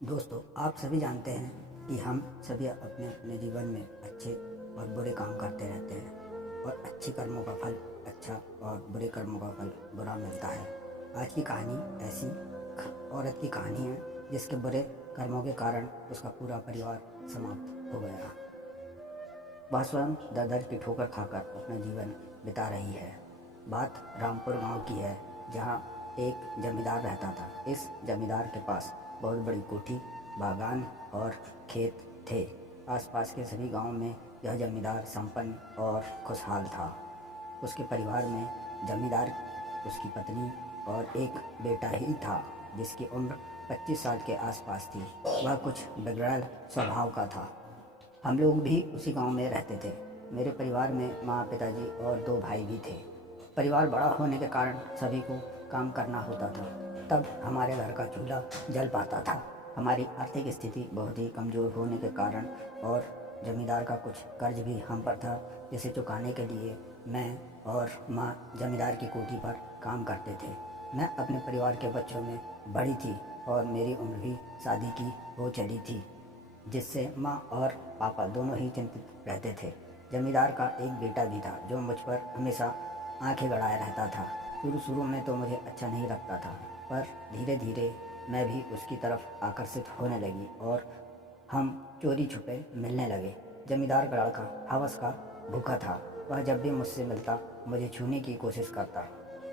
दोस्तों, आप सभी जानते हैं कि हम सभी अपने अपने जीवन में अच्छे और बुरे काम करते रहते हैं और अच्छे कर्मों का फल अच्छा और बुरे कर्मों का फल बुरा मिलता है। आज की कहानी ऐसी औरत की कहानी है जिसके बुरे कर्मों के कारण उसका पूरा परिवार समाप्त हो गया। वह स्वयं दर दर की ठोकर खाकर अपना जीवन बिता रही है। बात रामपुर गांव की है, जहां एक जमींदार रहता था। इस जमींदार के पास बहुत बड़ी कोठी, बागान और खेत थे। आसपास के सभी गांवों में यह जमींदार संपन्न और खुशहाल था। उसके परिवार में जमींदार, उसकी पत्नी और एक बेटा ही था जिसकी उम्र 25 साल के आसपास थी। वह कुछ बिगड़ैल स्वभाव का था। हम लोग भी उसी गांव में रहते थे। मेरे परिवार में माँ, पिताजी और 2 भाई भी थे। परिवार बड़ा होने के कारण सभी को काम करना होता था। तब हमारे घर का चूल्हा जल पाता था। हमारी आर्थिक स्थिति बहुत ही कमज़ोर होने के कारण और जमींदार का कुछ कर्ज भी हम पर था, जिसे चुकाने के लिए मैं और माँ जमींदार की कोठी पर काम करते थे। मैं अपने परिवार के बच्चों में बड़ी थी और मेरी उम्र भी शादी की हो चली थी, जिससे माँ और पापा दोनों ही चिंतित रहते थे। जमींदार का एक बेटा भी था जो मुझ पर हमेशा आंखें गड़ाए रहता था। शुरू शुरू में तो मुझे अच्छा नहीं लगता था, पर धीरे धीरे मैं भी उसकी तरफ आकर्षित होने लगी और हम चोरी छुपे मिलने लगे। जमींदार का लड़का हवस का भूखा था। वह जब भी मुझसे मिलता मुझे छूने की कोशिश करता,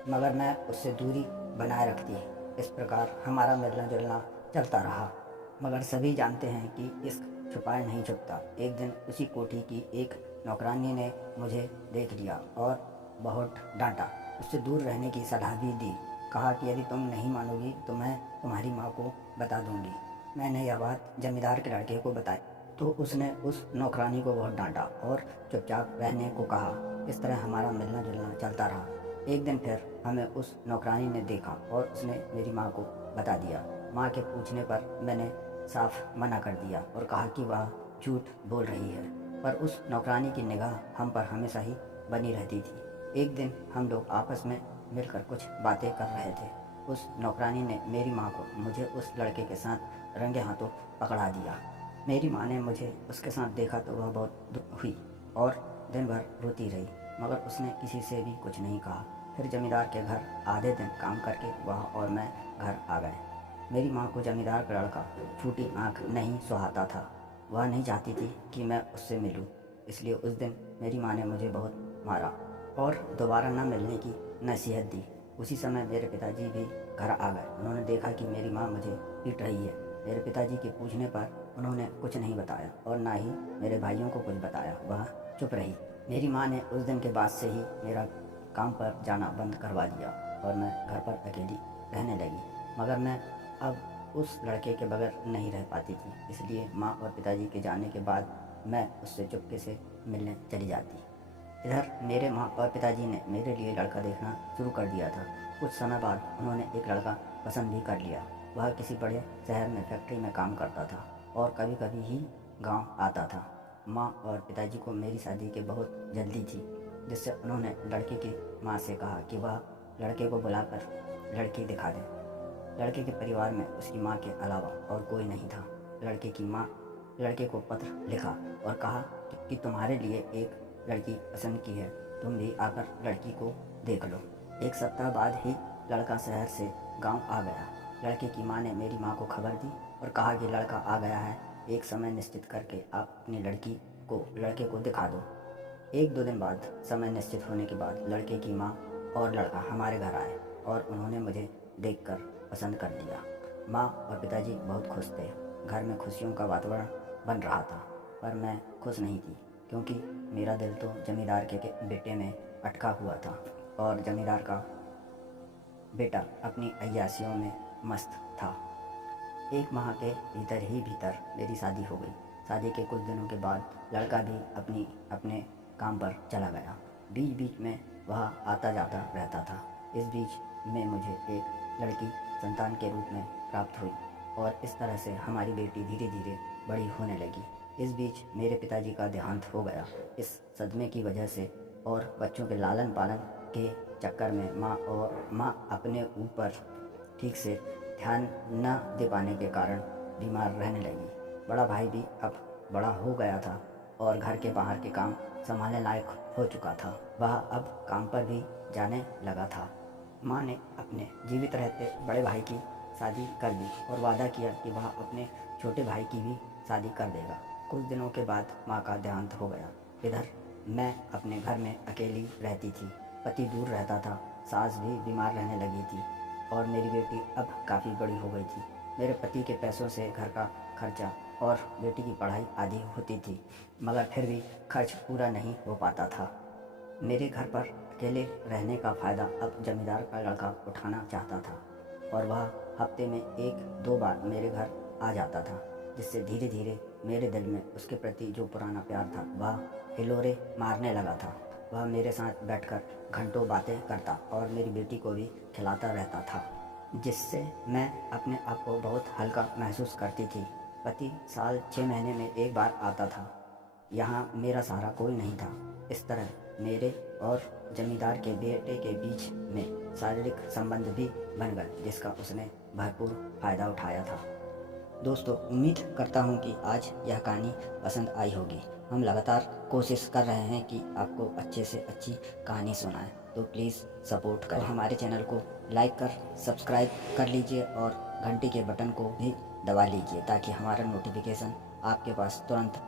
मगर मैं उससे दूरी बनाए रखती। इस प्रकार हमारा मिलना जुलना चलता रहा। मगर सभी जानते हैं कि इश्क छुपाए नहीं छुपता। एक दिन उसी कोठी की एक नौकरानी ने मुझे देख लिया और बहुत डांटा। उससे दूर रहने की सलाह भी दी। कहा कि यदि तुम नहीं मानोगी तो मैं तुम्हारी माँ को बता दूंगी। मैंने यह बात जमींदार के लड़के को बताई तो उसने उस नौकरानी को बहुत डांटा और चुपचाप रहने को कहा। इस तरह हमारा मिलना जुलना चलता रहा। एक दिन फिर हमें उस नौकरानी ने देखा और उसने मेरी माँ को बता दिया। माँ के पूछने पर मैंने साफ मना कर दिया और कहा कि वह झूठ बोल रही है, पर उस नौकरानी की निगाह हम पर हमेशा ही बनी रहती थी। एक दिन हम लोग आपस में मिलकर कुछ बातें कर रहे थे। उस नौकरानी ने मेरी माँ को मुझे उस लड़के के साथ रंगे हाथों पकड़ा दिया। मेरी माँ ने मुझे उसके साथ देखा तो वह बहुत दुख हुई और दिन भर रोती रही, मगर उसने किसी से भी कुछ नहीं कहा। फिर जमींदार के घर आधे दिन काम करके वह और मैं घर आ गए। मेरी माँ को जमींदार का लड़का फूटी आँख नहीं सुहाता था। वह नहीं चाहती थी कि मैं उससे मिलूं, इसलिए उस दिन मेरी माँ ने मुझे बहुत मारा और दोबारा न मिलने की नसीहत दी। उसी समय मेरे पिताजी भी घर आ गए। उन्होंने देखा कि मेरी माँ मुझे पीट रही है। मेरे पिताजी के पूछने पर उन्होंने कुछ नहीं बताया और ना ही मेरे भाइयों को कुछ बताया। वह चुप रही। मेरी माँ ने उस दिन के बाद से ही मेरा काम पर जाना बंद करवा दिया और मैं घर पर अकेली रहने लगी। मगर मैं अब उस लड़के के बगैर नहीं रह पाती थी, इसलिए माँ और पिताजी के जाने के बाद मैं उससे चुपके से मिलने चली जाती। इधर मेरे माँ और पिताजी ने मेरे लिए लड़का देखना शुरू कर दिया था। कुछ समय बाद उन्होंने एक लड़का पसंद भी कर लिया। वह किसी बड़े शहर में फैक्ट्री में काम करता था और कभी कभी ही गांव आता था। माँ और पिताजी को मेरी शादी की बहुत जल्दी थी, जिससे उन्होंने लड़के की माँ से कहा कि वह लड़के को बुलाकर लड़की दिखा दें। लड़के के परिवार में उसकी माँ के अलावा और कोई नहीं था। लड़के की माँ लड़के को पत्र लिखा और कहा कि तुम्हारे लिए एक लड़की पसंद की है, तुम भी आकर लड़की को देख लो। एक सप्ताह बाद ही लड़का शहर से गांव आ गया। लड़के की माँ ने मेरी माँ को खबर दी और कहा कि लड़का आ गया है, एक समय निश्चित करके आप अपनी लड़की को लड़के को दिखा दो। 1-2 दिन बाद समय निश्चित होने के बाद लड़के की माँ और लड़का हमारे घर आए और उन्होंने मुझे देखकर पसंद कर लिया। माँ और पिताजी बहुत खुश थे। घर में खुशियों का वातावरण बन रहा था, पर मैं खुश नहीं थी, क्योंकि मेरा दिल तो जमींदार के बेटे में अटका हुआ था और जमींदार का बेटा अपनी अय्याशियों में मस्त था। 1 माह के भीतर मेरी शादी हो गई। शादी के कुछ दिनों के बाद लड़का भी अपने काम पर चला गया। बीच बीच में वह आता जाता रहता था। इस बीच में मुझे एक लड़की संतान के रूप में प्राप्त हुई और इस तरह से हमारी बेटी धीरे धीरे बड़ी होने लगी। इस बीच मेरे पिताजी का देहांत हो गया। इस सदमे की वजह से और बच्चों के लालन पालन के चक्कर में माँ अपने ऊपर ठीक से ध्यान न दे पाने के कारण बीमार रहने लगी। बड़ा भाई भी अब बड़ा हो गया था और घर के बाहर के काम संभालने लायक हो चुका था। वह अब काम पर भी जाने लगा था। माँ ने अपने जीवित रहते बड़े भाई की शादी कर दी और वादा किया कि वह अपने छोटे भाई की भी शादी कर देगा। कुछ दिनों के बाद माँ का देहांत हो गया। इधर मैं अपने घर में अकेली रहती थी। पति दूर रहता था, सास भी बीमार रहने लगी थी और मेरी बेटी अब काफ़ी बड़ी हो गई थी। मेरे पति के पैसों से घर का खर्चा और बेटी की पढ़ाई आदि होती थी, मगर फिर भी खर्च पूरा नहीं हो पाता था। मेरे घर पर अकेले रहने का फ़ायदा अब जमींदार का लड़का उठाना चाहता था और वह हफ्ते में 1-2 बार मेरे घर आ जाता था, जिससे धीरे धीरे मेरे दिल में उसके प्रति जो पुराना प्यार था वह हिलोरे मारने लगा था। वह मेरे साथ बैठकर घंटों बातें करता और मेरी बेटी को भी खिलाता रहता था, जिससे मैं अपने आप को बहुत हल्का महसूस करती थी। पति साल 6 महीने में एक बार आता था। यहाँ मेरा सहारा कोई नहीं था। इस तरह मेरे और जमींदार के बेटे के बीच में शारीरिक संबंध भी बन गए, जिसका उसने भरपूर फ़ायदा उठाया था। दोस्तों, उम्मीद करता हूँ कि आज यह कहानी पसंद आई होगी। हम लगातार कोशिश कर रहे हैं कि आपको अच्छे से अच्छी कहानी सुनाएं, तो प्लीज़ सपोर्ट करें। हमारे चैनल को लाइक कर सब्सक्राइब कर लीजिए और घंटी के बटन को भी दबा लीजिए ताकि हमारा नोटिफिकेशन आपके पास तुरंत